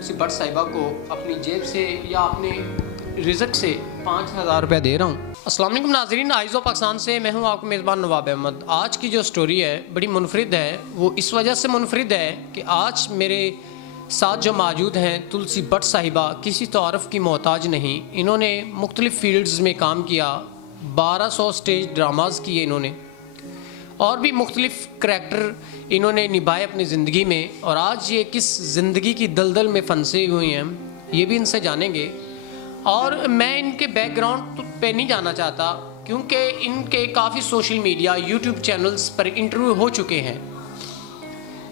तुलसी भट्ट साहिबा को अपनी जेब से या अपने रिज़्क से 5,000 रुपये दे रहा हूँ। अस्सलाम वालेकुम नाज़रीन, आइज़ ऑफ पाकिस्तान से मैं हूँ आपका मेज़बान नवाब अहमद। आज की जो स्टोरी है बड़ी मुनफरिद है। वो इस वजह से मुनफरिद है कि आज मेरे साथ जो मौजूद हैं तुलसी भट्ट साहिबा किसी तारफ़ की मोहताज नहीं। इन्होंने मुख्तलिफ़ फील्ड्स में काम किया, 1200 स्टेज ड्रामाज़ किए इन्होंने, और भी मुख्तलिफ़ करैक्टर इन्होंने निभाए अपनी ज़िंदगी में। और आज ये किस ज़िंदगी की दलदल में फंसे हुए हैं ये भी इनसे जानेंगे। और मैं इनके बैकग्राउंड पे नहीं जाना चाहता क्योंकि इनके काफ़ी सोशल मीडिया यूट्यूब चैनल्स पर इंटरव्यू हो चुके हैं।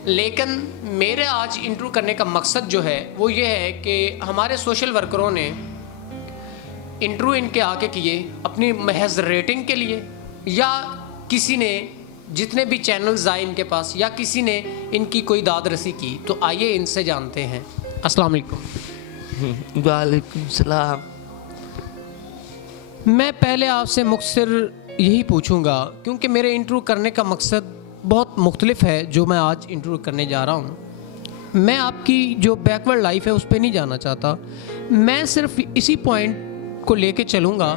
लेकिन मेरे आज इंटरव्यू करने का मकसद जो है वो ये है कि हमारे सोशल वर्करों ने इंटरव्यू इनके आके किए अपनी महज रेटिंग के लिए, या किसी ने जितने भी चैनल्स आए इनके पास, या किसी ने इनकी कोई दाद रसी की। तो आइए इनसे जानते हैं। अस्सलाम वालेकुम। वालेकुम सलाम। मैं पहले आपसे मुख्तसर यही पूछूंगा क्योंकि मेरे इंटरव्यू करने का मकसद बहुत मुख्तलिफ है जो मैं आज इंटरव्यू करने जा रहा हूँ। मैं आपकी जो बैकवर्ड लाइफ है उस पर नहीं जाना चाहता। मैं सिर्फ इसी पॉइंट को लेके चलूँगा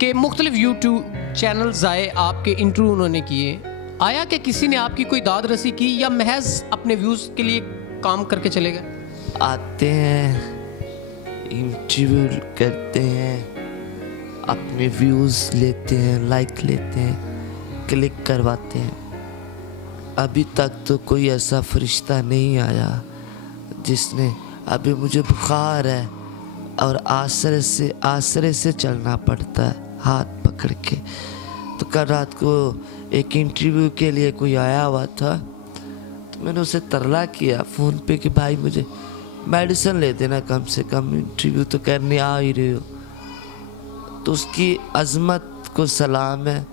कि मुख्तलिफ यूट्यूब चैनल्स आए, आपके इंटरव्यू उन्होंने किए, आया कि किसी ने आपकी कोई दाद रसी की या महज अपने व्यूज़ के लिए काम करके चले गए? आते हैं, इंटरव्यू करते हैं, अपने व्यूज़ लेते हैं, लाइक लेते हैं, क्लिक करवाते हैं। अभी तक तो कोई ऐसा फरिश्ता नहीं आया जिसने, अभी मुझे बुखार है और आसरे से चलना पड़ता है हाथ पकड़ के। तो कल रात को एक इंटरव्यू के लिए कोई आया हुआ था, तो मैंने उसे तरला किया फ़ोन पे कि भाई मुझे मेडिसिन ले देना, कम से कम इंटरव्यू तो करने आ ही रहे हो। तो उसकी अज़मत को सलाम है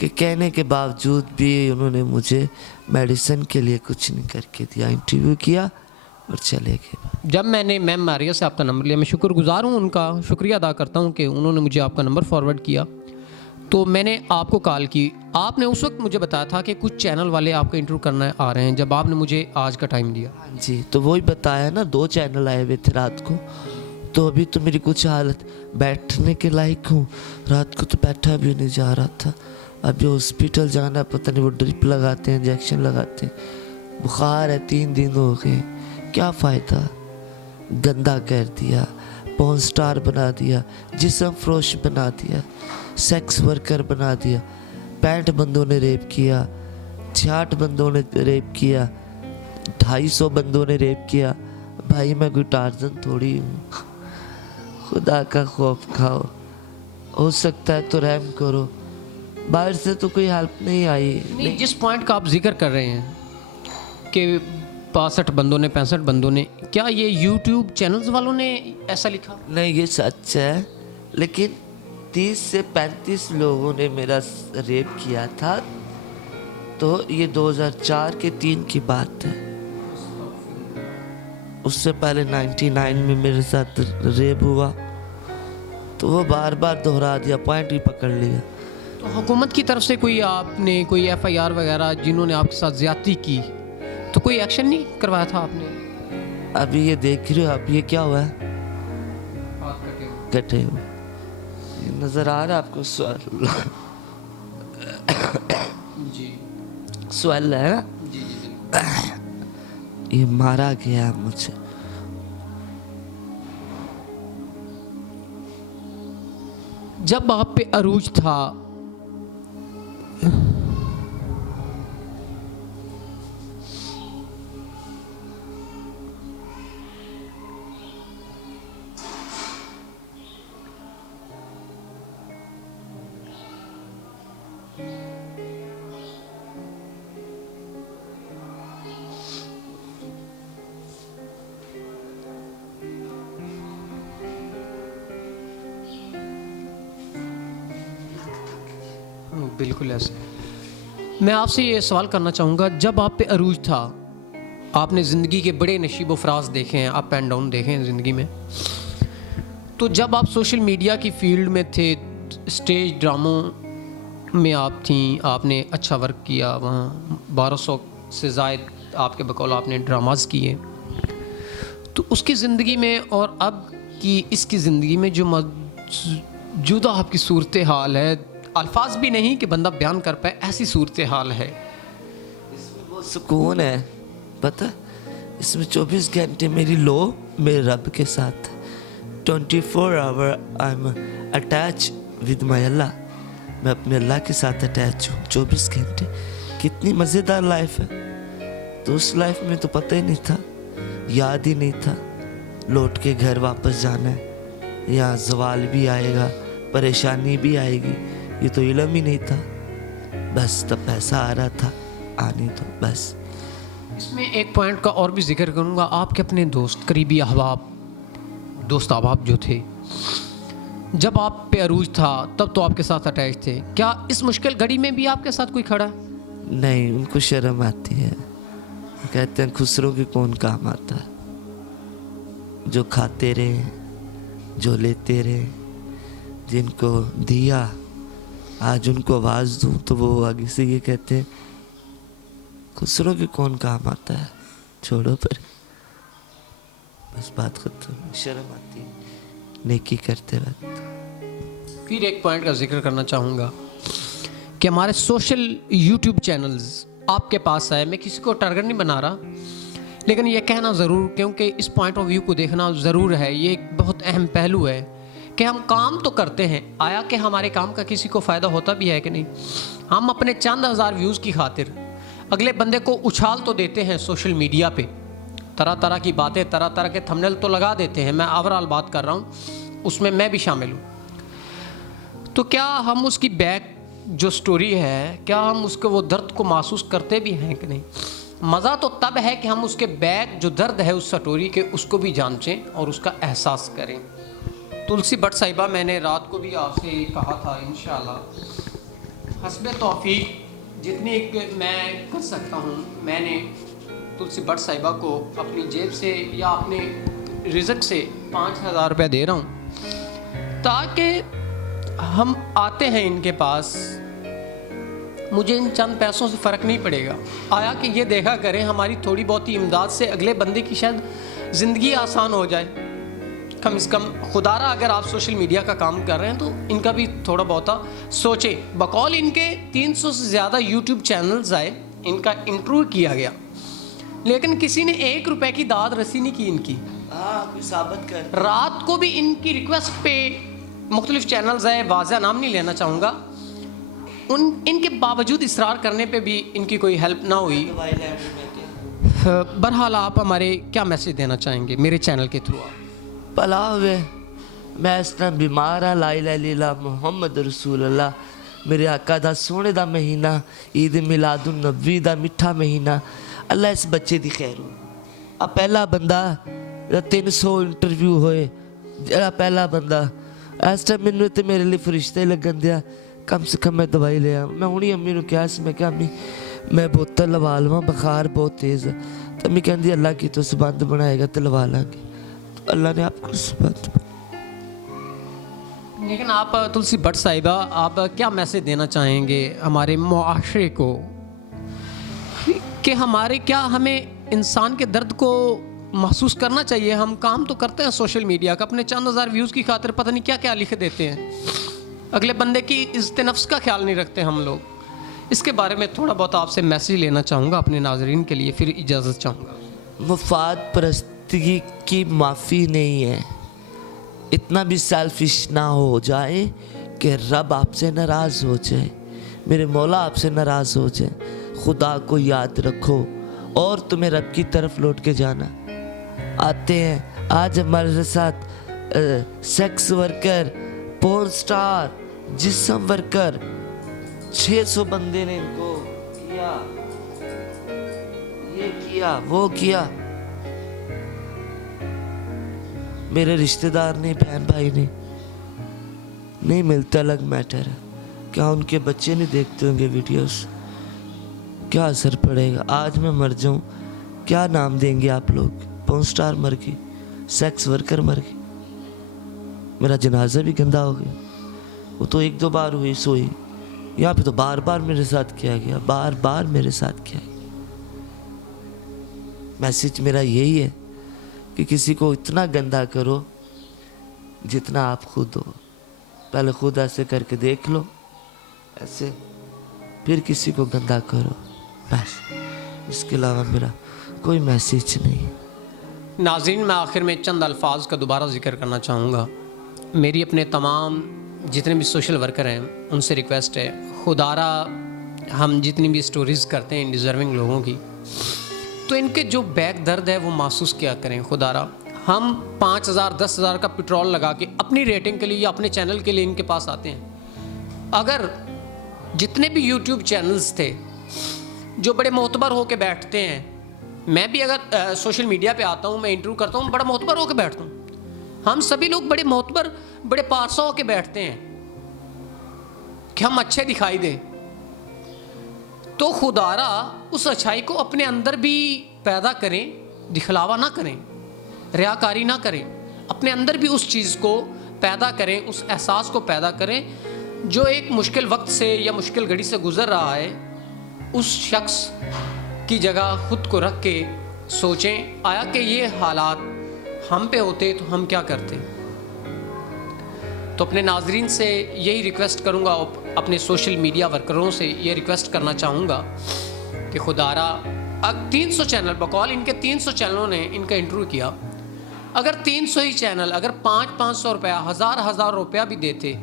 कि कहने के बावजूद भी उन्होंने मुझे मेडिसिन के लिए कुछ नहीं करके दिया। इंटरव्यू किया और चले गए। जब मैंने मैम मारिया से आपका नंबर लिया, मैं शुक्रगुज़ार हूँ, उनका शुक्रिया अदा करता हूँ कि उन्होंने मुझे आपका नंबर फॉरवर्ड किया। तो मैंने आपको कॉल की। आपने उस वक्त मुझे बताया था कि कुछ चैनल वाले आपका इंटरव्यू करने आ रहे हैं, जब आपने मुझे आज का टाइम दिया। हाँ जी, तो वही बताया ना, 2 चैनल आए हुए थे रात को। तो अभी तो मेरी कुछ हालत बैठने के लायक हूँ, रात को तो बैठा भी नहीं जा रहा था। अभी हॉस्पिटल जाना, पता नहीं वो ड्रिप लगाते हैं, इंजेक्शन लगाते हैं। बुखार है, 3 दिन हो गए, क्या फ़ायदा। गंदा कर दिया, पॉर्न स्टार बना दिया, जिस्म फरोश बना दिया, सेक्स वर्कर बना दिया, 65 बंदों ने रेप किया, 66 बंदों ने रेप किया, 250 बंदों ने रेप किया। भाई मैं कोई टार्जन थोड़ी हूँ। खुदा का खौफ खाओ, हो सकता है तो रहम करो। बाहर से तो कोई हेल्प नहीं आई। नहीं, जिस पॉइंट का आप जिक्र कर रहे हैं कि 65 बंदों ने, 65 बंदों ने, क्या ये यूट्यूब चैनल्स वालों ने ऐसा लिखा? नहीं, ये सच है, लेकिन 30 से 35 लोगों ने मेरा रेप किया था। तो ये 2004 के 3 की बात है। उससे पहले 99 में मेरे साथ रेप हुआ, तो वो बार बार दोहरा दिया, पॉइंट ही पकड़ लिया। तो हुकूमत की तरफ से कोई आपने कोई FIR वगैरह जिन्होंने आपके साथ ज़्यादती की, तो कोई एक्शन नहीं करवाया था आपने? अभी ये देख रहे हो आप, ये क्या हुआ है? कटे हुए नजर आ रहा है आपको? जी स्वेल है ना? जी। ये मारा गया मुझे। जब आप पे अरूज था, बिल्कुल ऐसे। मैं आपसे ये सवाल करना चाहूँगा, जब आप पे अरूज था, आपने ज़िंदगी के बड़े नशीब व फराज देखे हैं, अप एंड डाउन देखे हैं ज़िंदगी में, तो जब आप सोशल मीडिया की फील्ड में थे, स्टेज ड्रामों में आप थीं, आपने अच्छा वर्क किया, वहाँ 1200 से ज़ायद आपके बकौल आपने ड्रामाज किए, तो उसकी ज़िंदगी में और अब की इसकी ज़िंदगी में जो मौजूदा आपकी सूरत हाल है, अल्फाज भी नहीं कि बंदा बयान कर पाए, ऐसी सूरत हाल है। इसमें वो सुकून है, पता, इसमें 24 घंटे मेरी लो मेरे रब के साथ, 24 hour I am attach with my Allah. मैं अपने अल्लाह के साथ अटैच हूँ 24 घंटे। कितनी मज़ेदार लाइफ है। तो उस लाइफ में तो पता ही नहीं था, याद ही नहीं था लौट के घर वापस जाना है, यहाँ जवाल भी आएगा, परेशानी भी आएगी, ये तो इल्म ही नहीं था। बस तब पैसा आ रहा था, आने तो बस। इसमें एक पॉइंट का और भी जिक्र करूंगा। आपके अपने दोस्त, करीबी अहबाब, दोस्त अहबाब जो थे, जब आप पे अरूज था तब तो आपके साथ अटैच थे, क्या इस मुश्किल घड़ी में भी आपके साथ कोई खड़ा है? नहीं, उनको शर्म आती है, कहते हैं खुसरो के कौन काम आता है। जो खाते रहे, जो लेते रहे, जिनको दिया, आज उनको आवाज़ दूँ तो वो आगे से ये कहते हैं खुसरो के कौन काम आता है, छोड़ो पर, बस बात खत्म। शर्म आती है नेकी करते वक्त। फिर एक पॉइंट का जिक्र करना चाहूँगा कि हमारे सोशल यूट्यूब चैनल्स आपके पास है। मैं किसी को टारगेट नहीं बना रहा, लेकिन ये कहना ज़रूर, क्योंकि इस पॉइंट ऑफ व्यू को देखना ज़रूर है। ये एक बहुत अहम पहलू है कि हम काम तो करते हैं, आया कि हमारे काम का किसी को फ़ायदा होता भी है कि नहीं। हम अपने चंद हज़ार व्यूज़ की खातिर अगले बंदे को उछाल तो देते हैं सोशल मीडिया पे, तरह तरह की बातें, तरह तरह के थंबनेल तो लगा देते हैं। मैं ओवरऑल बात कर रहा हूँ, उसमें मैं भी शामिल हूँ। तो क्या हम उसकी बैक जो स्टोरी है, क्या हम उसके वो दर्द को महसूस करते भी हैं कि नहीं? मज़ा तो तब है कि हम उसके बैक जो दर्द है उस स्टोरी के, उसको भी जांचें और उसका एहसास करें। तुलसी भट्ट साहिबा, मैंने रात को भी आपसे कहा था, इंशाल्लाह हस्बे तौफीक जितनी मैं कर सकता हूँ, मैंने तुलसी भट्ट साहिबा को अपनी जेब से या अपने रिज़्क से 5,000 रुपये दे रहा हूँ, ताकि हम आते हैं इनके पास, मुझे इन चंद पैसों से फ़र्क नहीं पड़ेगा। आया कि ये देखा करें हमारी थोड़ी बहुत ही इमदाद से अगले बंदे की शायद ज़िंदगी आसान हो जाए। कम से कम खुदारा अगर आप सोशल मीडिया का काम कर रहे हैं तो इनका भी थोड़ा बहुत सोचें। बकौल इनके 300 से ज़्यादा यूट्यूब चैनल्स आए, इनका इंटरव्यू किया गया, लेकिन किसी ने 1 रुपए की दाद रसी नहीं की इनकी। साबित कर। रात को भी इनकी रिक्वेस्ट पे मुख्तलिफ चैनल्स आए, वाज़ा नाम नहीं लेना चाहूँगा, इनके बावजूद इसरार करने पे भी इनकी कोई हेल्प ना हुई। बहरहाल आप हमारे क्या मैसेज देना चाहेंगे मेरे चैनल के थ्रू? भला होवे, मैं इस तरह बीमार हाँ, ला इलाहा इल्लल्लाह मुहम्मद रसूल अल्लाह, मेरे आका दा सोने दा महीना, ईद मिलादुन नबी दा मिठा महीना, अल्लाह इस बच्चे दी खैर हो। आ पहला बंदा 300 इंटरव्यू होए, जरा पहला बंदा इस टाइम मैनू तो मेरे लिए फरिश्ते लगन दिया, कम से कम मैं दवाई ले आ। मैं हुणी अम्मी नूं कहा सी, मैं कहा अम्मी मैं बोतल लवा लवां, बुखार बहुत तेज़ है, तो अम्मी कहती अल्लाह की तो सबंध बनाएगा तो लवा लाँगे, तो अल्लाह ने आपको सबंध। लेकिन आप तुलसी भट्ट साहिबा, आप क्या मैसेज देना चाहेंगे हमारे मुआशरे को कि हमें इंसान के दर्द को महसूस करना चाहिए? हम काम तो करते हैं सोशल मीडिया का, अपने चंद हज़ार व्यूज़ की खातिर पता नहीं क्या क्या लिख देते हैं, अगले बंदे की इज़्ज़त नफ्स का ख्याल नहीं रखते हम लोग। इसके बारे में थोड़ा बहुत आपसे मैसेज लेना चाहूँगा अपने नाजरीन के लिए, फिर इजाज़त चाहूँगा। मुफाद परस्ती की माफ़ी नहीं है, इतना भी सेल्फिश ना हो जाए कि रब आपसे नाराज़ हो जाए, मेरे मौला आपसे नाराज़ हो जाए। खुदा को याद रखो और तुम्हें रब की तरफ लौट के जाना। आते हैं आज हमारे साथ सेक्स वर्कर, पोर्न स्टार, जिस्म वर्कर, 600 बंदे ने इनको किया, ये किया, वो किया, मेरे रिश्तेदार ने, बहन भाई ने, नहीं मिलता अलग मैटर है। क्या उनके बच्चे नहीं देखते होंगे वीडियोस? क्या असर पड़ेगा? आज मैं मर जाऊं, क्या नाम देंगे आप लोग? पोर्न स्टार मर गई, सेक्स वर्कर मर गई, मेरा जनाजा भी गंदा हो गया। वो तो 1-2 बार हुई सोई, यहाँ पे तो बार बार मेरे साथ किया गया, बार बार मेरे साथ किया गया। मैसेज मेरा यही है कि किसी को इतना गंदा करो जितना आप खुद हो। पहले खुद ऐसे करके देख लो, ऐसे, फिर किसी को गंदा करो, बस। इसके अलावा मेरा कोई मैसेज नहीं। नाज़रीन, मैं आखिर में चंद अल्फाज का दोबारा जिक्र करना चाहूँगा। मेरी अपने तमाम जितने भी सोशल वर्कर हैं उनसे रिक्वेस्ट है, खुदारा हम जितनी भी स्टोरीज़ करते हैं डिज़र्विंग लोगों की, तो इनके जो बैक दर्द है वो महसूस किया करें। खुदारा हम 5,000 10,000 का पेट्रोल लगा के अपनी रेटिंग के लिए या अपने चैनल के लिए इनके पास आते हैं। अगर जितने भी यूट्यूब चैनल्स थे जो बड़े मोतबर होकर बैठते हैं, मैं भी अगर सोशल मीडिया पे आता हूँ, मैं इंटरव्यू करता हूँ, बड़ा मोतबर होकर बैठता हूँ। हम सभी लोग बड़े मोतबर, बड़े पारसा होकर बैठते हैं कि हम अच्छे दिखाई दें। तो खुदारा उस अच्छाई को अपने अंदर भी पैदा करें, दिखलावा ना करें, रियाकारी ना करें, अपने अंदर भी उस चीज़ को पैदा करें, उस एहसास को पैदा करें जो एक मुश्किल वक्त से या मुश्किल घड़ी से गुज़र रहा है। उस शख्स की जगह खुद को रख के सोचें, आया कि ये हालात हम पे होते तो हम क्या करते। तो अपने नाजरीन से यही रिक्वेस्ट करूँगा, अपने सोशल मीडिया वर्करों से ये रिक्वेस्ट करना चाहूँगा कि खुदारा 300 चैनल, बकौल इनके 300 चैनलों ने इनका इंटरव्यू किया, अगर 300 ही चैनल अगर 500-500 रुपया, 1000 रुपया भी देते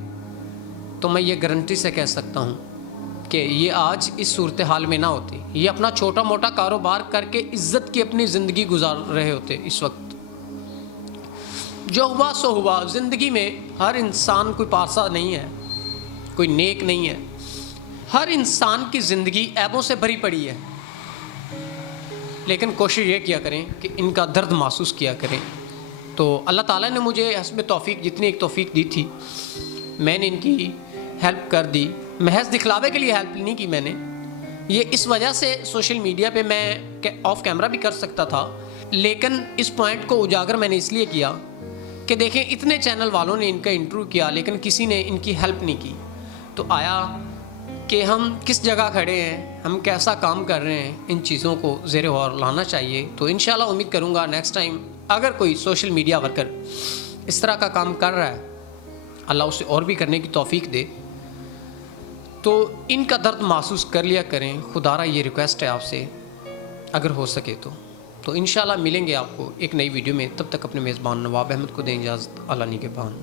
तो मैं ये गारंटी से कह सकता हूँ कि ये आज इस सूरत हाल में ना होते। ये अपना छोटा मोटा कारोबार करके इज्जत की अपनी ज़िंदगी गुजार रहे होते। इस वक्त जो हुआ सो हुआ। ज़िंदगी में हर इंसान कोई पारसा नहीं है, कोई नेक नहीं है। हर इंसान की ज़िंदगी ऐबों से भरी पड़ी है, लेकिन कोशिश ये किया करें कि इनका दर्द महसूस किया करें। तो अल्लाह ताला ने मुझे हस्ब तौफीक जितनी एक तौफीक दी थी, मैंने इनकी हेल्प कर दी। महज दिखलावे के लिए हेल्प नहीं की मैंने, ये इस वजह से सोशल मीडिया पे मैं ऑफ कैमरा भी कर सकता था, लेकिन इस पॉइंट को उजागर मैंने इसलिए किया कि देखें इतने चैनल वालों ने इनका इंटरव्यू किया लेकिन किसी ने इनकी हेल्प नहीं की। तो आया कि हम किस जगह खड़े हैं, हम कैसा काम कर रहे हैं, इन चीज़ों को ज़ेरे गौर लाना चाहिए। तो इंशाल्लाह उम्मीद करूँगा नेक्स्ट टाइम अगर कोई सोशल मीडिया वर्कर इस तरह का काम कर रहा है, अल्लाह उसे और भी करने की तौफीक दे। तो इनका दर्द महसूस कर लिया करें। खुदारा ये रिक्वेस्ट है आपसे, अगर हो सके तो इंशाल्लाह मिलेंगे आपको एक नई वीडियो में। तब तक अपने मेज़बान नवाब अहमद को दें इजाज़त। अल्लाह निगहबान।